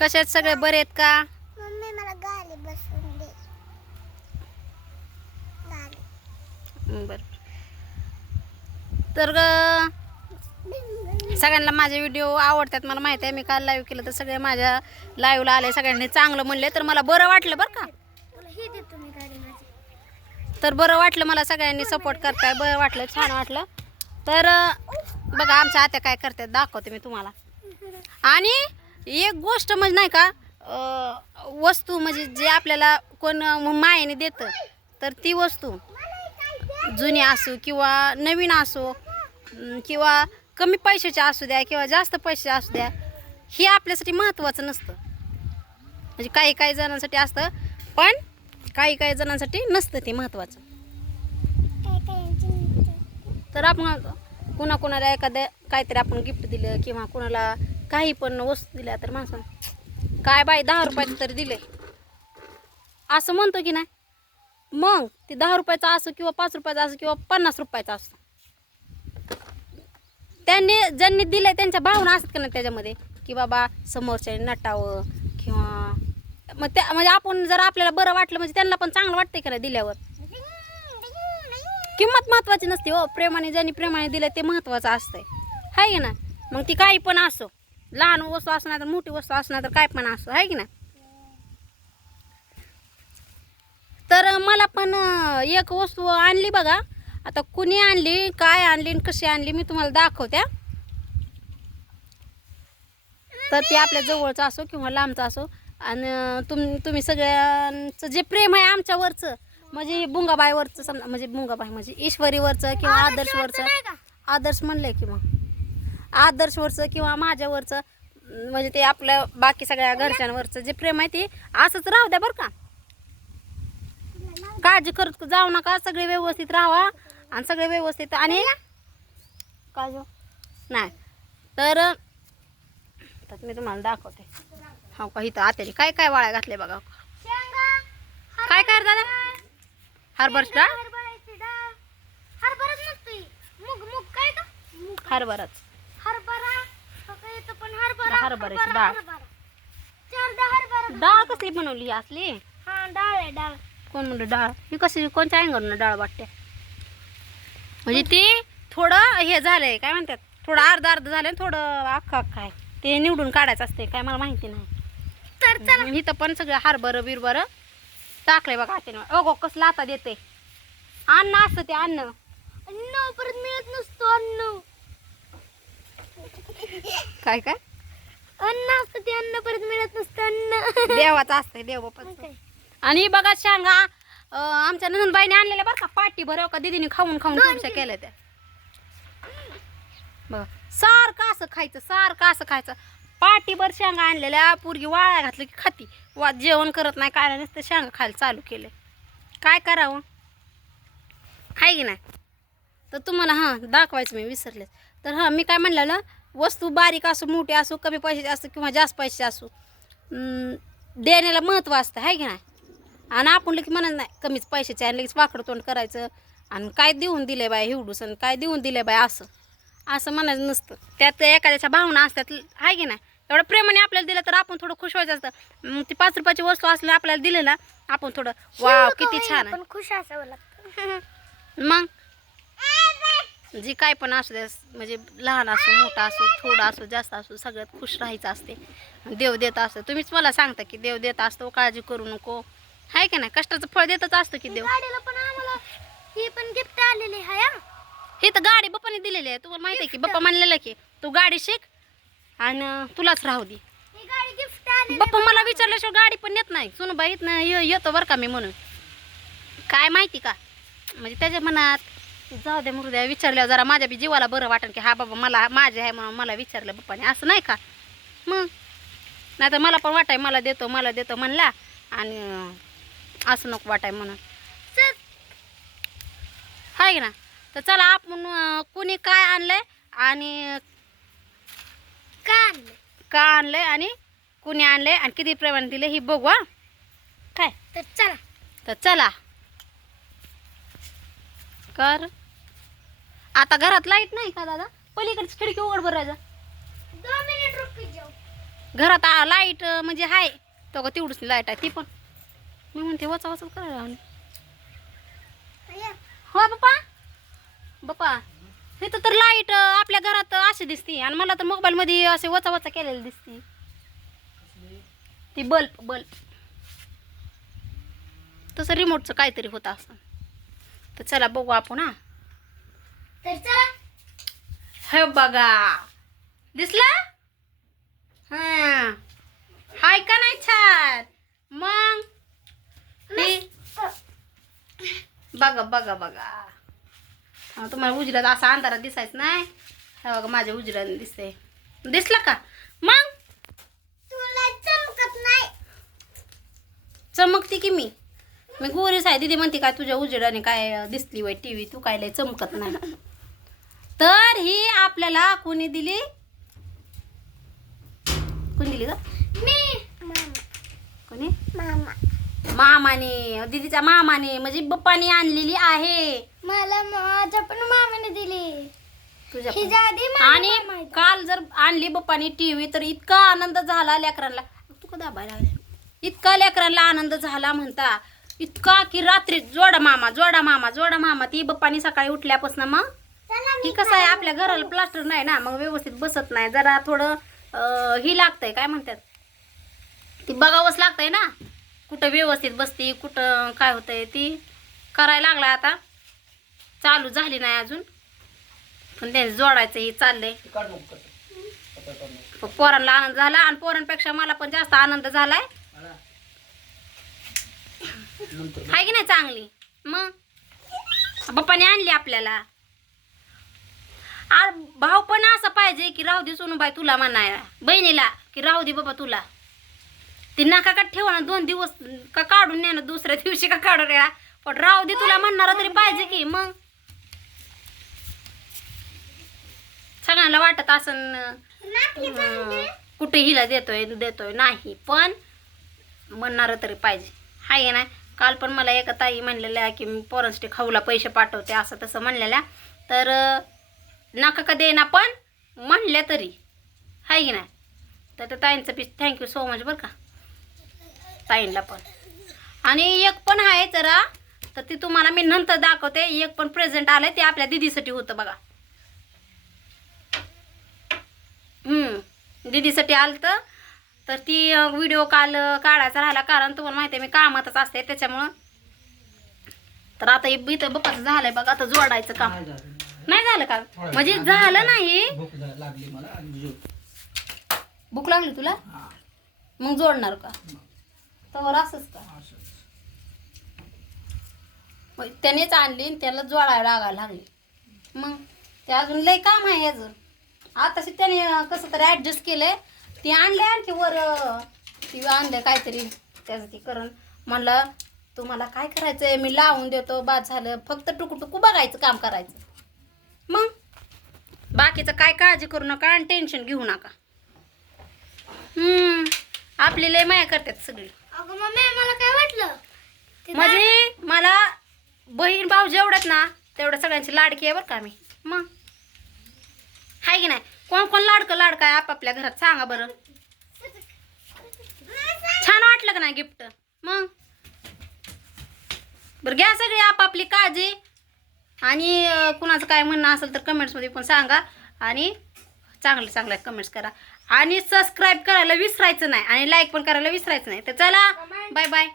कशात सगळे बरे आहेत का? मम्मी मला गाली बसवून दे. गाली. बर. तर सगळ्यांना माझे व्हिडिओ आवडतात मला माहिती आहे. मी काल लाईव्ह केलं तर सगळे माझ्या लाईव्हला आले, सगळ्यांनी चांगलं म्हणले तर मला बरं वाटलं बरं का. तुला हे देतो मी गाडी माझी. तर बरं वाटलं, मला सगळ्यांनी सपोर्ट करताय, बरं वाटलं, छान वाटलं. तर बघा आमच्या आत्या काय करतात दाखवते मी तुम्हाला. आणि एक गोष्ट म्हणजे नाही का, वस्तू म्हणजे जे आपल्याला कोण मायेने देतं तर ती वस्तू जुनी असो किंवा नवीन असो किंवा कमी पैशाची असू द्या किंवा जास्त पैसे असू द्या, हे आपल्यासाठी महत्त्वाचं नसतं. म्हणजे काही काही जणांसाठी असतं पण काही काही जणांसाठी नसतं ते महत्त्वाचं. तर आपण कुणाला एखाद्या काहीतरी आपण गिफ्ट दिलं किंवा कुणाला काही पण वस्तू दिल्या तर माणसं काय बाई 10 रुपयाचं तरी दिले असं म्हणतो की नाही. मग ते 10 रुपयाचं असो किंवा 5 रुपयाचं असो किंवा 50 रुपयाचं असो, ज्यांनी दिलंय त्यांच्या भावना असतात का नाही त्याच्यामध्ये, की बाबा समोरच्याने नटावं किंवा मग त्या म्हणजे आपण जर आपल्याला बरं वाटलं म्हणजे त्यांना पण चांगलं वाटतंय का नाही दिल्यावर. किंमत महत्त्वाची नसते हो, प्रेमाने ज्यांनी प्रेमाने दिलं ते महत्त्वाचं असतंय, आहे की ना. मग ती काही पण असो, लहान वस्तू असणार तर मोठी वस्तू असणार तर काय पण असो, आहे की ना. तर मला पण एक वस्तू आणली बघा. आता कुणी आणली, काय आणली, कशी आणली मी तुम्हाला दाखवत्या. तर ते आपल्या जवळचं असो किंवा लांबचं असो, आणि तुम्ही सगळ्यांचं जे प्रेम आहे आमच्यावरचं, म्हणजे बुंगाबाईवरचं समजा, म्हणजे बुंगाबाई म्हणजे ईश्वरीवरचं किंवा आदर्शवरचं, आदर्श म्हणलंय की मग आदर्शवरचं किंवा माझ्यावरचं, म्हणजे ते आपल्या बाकी सगळ्या घरच्यांवरचं जे प्रेम आहे ते असंच राहू द्या बरं का. काळजी करत जाऊ नका, सगळे व्यवस्थित राहा आणि सगळे व्यवस्थित. आणि काळजी नाही तर मी तुम्हाला दाखवते. हो का, इथं आत्याने काय काय वाळ्या घातले बघा. काय काय दादा, हरभराची डाळ, हरभराच हरभऱ्याची डाळ. डाळ कसली बनवली ही असली? डाळ आहे डाळ. कोण म्हणलं डाळ? ही कशी कोणत्या अँगलनं डाळ वाटते? म्हणजे ती थोडं हे झालंय काय म्हणतात, थोडं अर्ध झालंय, थोडं अख्खं अख्खं आहे, ते निवडून काढायचं असते काय मला माहिती नाही. तर इथं पण सगळं हरभरं बिरभरं टाकलंय बघा आत्याने. अगो कसलं आता देते अन्न असतं ते अन्न. अन्न परत मिळत नसतो. अन्न काय काय अन्न असतं ते, अन्न परत मिळत नसतं. अन्न देवाचं असतंय, देव पण. आणि बघा शेंगा आमच्या नंदबाईने आणलेल्या बरं का, पाठी भरव का दिदीने खाऊन खाऊन खुर्च्या केल्या त्या बघा. सारखं असं खायचं, सारखं असं खायचं. पाठीभर शेंगा आणलेल्या, पोरगी वाळ्या घातलं की खाती, जेवण करत नाही काय नाही, नुसतं शेंगा खायला चालू केले. काय करावं, आहे की नाही. तर तुम्हाला दाखवायचं मी विसरले. तर मी काय म्हणलेलं, वस्तू बारीक असो मोठी असो, कमी पैशाची असो किंवा जास्त पैशाची असो, देण्याला महत्त्व असतं, आहे की नाही. आणि आपण लगेच म्हणत नाही कमीच पैशाचे आणि लगेच वाकडं तोंड करायचं आणि काय देऊन दिले बाय हिवडूस आणि काय देऊन दिले बाय असं असं म्हणायचं नसतं. त्यात एखाद्याच्या भावना असतात, आहे की नाही. एवढं प्रेमाने आपल्याला दिलं तर आपण थोडं खुश व्हायचं असतं. मग ती 5 रुपयाची वस्तू असली आपल्याला दिली ना, आपण थोडं वाव किती छान आहे, पण खुश असावं लागतं. मग जी काय पण असू द्या, म्हणजे लहान असो मोठा असो थोडा असो जास्त असो, सगळ्यात खुश राहायचं असते. देव देत असतो, तुम्हीच मला सांगता की देव देत असतो, काळजी करू नको, आहे की नाही. कष्टाचं फळ देतच असतं की देव. गाडीला पण आम्हाला ही पण गिफ्ट आलेली आहे. हे तर गाडी बाप्पाने दिलेली आहे, तुम्हाला माहिती आहे की बाप्पा म्हणलेलं की तू गाडी शिक आणि तुलाच राहू दे. ही गाडी गिफ्ट आलेली. बाप्पा मला विचारल्याशिवाय गाडी पण येत नाही, सुनबाई येतो बरं का मी म्हणून. काय माहिती का, म्हणजे त्याच्या मनात जाऊ द्या मुरुद्या, विचारल्यावर जरा माझ्या बी जीवाला बरं वाटेल की हा बाबा मला माझे आहे म्हणून मला विचारलं बाप्पाने, असं नाही का. मग नाही तर मला पण वाटाय मला देतो म्हणला आणि असं नको वाटाय म्हणून, आहे की ना. तर चला आपण कुणी काय आणलंय आणि का आणलंय आणि कुणी आणलंय आणि किती प्रमाणे दिले ही बघू. काय तर चला कर. आता घरात लाईट नाही का दादा, पलीकडची खिडकी उघड बरं राहायचं. 2 मिनिट रुक जाऊ. घरात लाईट म्हणजे आहे तो का तेवढीच लाईट आहे ती पण मी म्हणते वाचा वाचा करायला लावली. हो बाप्पा बाप्पा इथं तर लाईट आपल्या घरात अशी दिसते आणि मला तर मोबाईलमध्ये असे वचा वचा केलेली दिसते ती बल्ब तसं रिमोटचं काहीतरी होतं असं. तर चला बघू आपण. हा तर चला हे बघा दिसलं. हा हाय का नाही छान. मग हे बघा बघा बघा हा, तुम्हाला उजेडात असा अंधारात दिसायचं नाही. हे बघा माझ्या उजेडाने दिसते. दिसलं का. मग तुला चमकत नाही. चमकते की मी गोरीच आहे. दीदी म्हणते काय तुझ्या उजेडाने काय दिसली वय टी व्ही तू काय लय चमकत नाही. तर ही आपल्याला कोणी दिली का मी कोणी मामा मामाने दीदीच्या मामाने म्हणजे पप्पाने आणलेली आहे. मला माझ्या पण मामाने दिली. तुझ्या ही पण. जादी आणि काल जर आणली पप्पाने टीव्ही तर इतका आनंद झाला लेकरांना. तू का दाबायला लागले. इतका लेकरांना आनंद झाला म्हणता इतका की रात्री जोडा मामा ती पप्पानी सकाळी उठल्यापासून मग ही कसं आहे आपल्या घराला प्लास्टर नाही ना मग व्यवस्थित बसत नाही. जरा थोडं ही लागतंय काय म्हणतात ती बघावंच लागतंय ना कुठं व्यवस्थित बसती कुठं काय होतंय ती करायला लागला. आता चालू झाली नाही अजून पण त्याने जोडायचं हे चाललंय. पोरांना आनंद झाला आणि पोरांपेक्षा मला पण जास्त आनंद झालाय. हाय की नाही चांगली. मग बाप्पाने आणली आपल्याला. भाऊ पण असं पाहिजे की राहू दे सोनूबाई तुला म्हणायला बहिणीला की राहू दे बाबा तुला ती नका का ठेवा ना 2 दिवस का काढून ने ना दुसऱ्या दिवशी का काढून या पण राहू दे तुला म्हणणारा तरी पाहिजे की. मग सगळ्यांना वाटत असं कुठे हिला देतोय नाही पण म्हणणारं तरी पाहिजे हाय ना. काल पण मला एका ताई म्हणलेल्या की मी पोरांसाठी खाऊला पैसे पाठवते असं तसं म्हणलेल्या तर नका का देना पण म्हणल्या तरी हाय की नाही. तर त्या ताईंचं पीस थँक्यू सो मच बरं का ताईंला पण. आणि एक पण आहे जरा तर ती तुम्हाला मी नंतर दाखवते. एक पण प्रेझेंट आलंय ते आपल्या दीदीसाठी होतं बघा. दीदीसाठी आलतं तर ती व्हिडिओ काल काढायचा राहिला कारण तुम्हाला माहिती आहे मी कामातच असते त्याच्यामुळं. तर आता इथं बप्पाचं झालंय बघा आता जोडायचं काम नाही झालं का म्हणजे झालं नाही. भूक लागली तुला मग जोडणार का तर असंच का त्यानेच आणली त्याला जोडायला लागायला लागली. मग ते अजून लय काम आहे अजून. आताशी त्याने कसं तरी ॲडजस्ट केलंय. ती आणले आणखी वर ती आणले काहीतरी त्याचं ती करून म्हणलं तुम्हाला काय करायचंय मी लावून देतो बाद झालं फक्त टुकू बघायचं काम करायचं. मग बाकीचं काय काळजी करू नका आणि टेन्शन घेऊ नका. आपली लय माया करतात सगळी. अगं मम्मी मला काय वाटलं म्हणजे मला बहीण भाऊ जेवढ्यात ना तेवढ्या सगळ्यांची लाडकी आहे बरं का मी. मग हाय की नाही. कोण लाडकं आहे आपापल्या घरात सांगा बरं. छान वाटलं का नाही गिफ्ट. मग बरं घ्या सगळी आपापली काळजी आणि कुणाचं काय म्हणणं असेल तर कमेंट्समध्ये पण सांगा आणि चांगले कमेंट्स करा आणि सबस्क्राईब करायला विसरायचं नाही आणि लाईक पण करायला विसरायचं नाही. तर चला बाय बाय.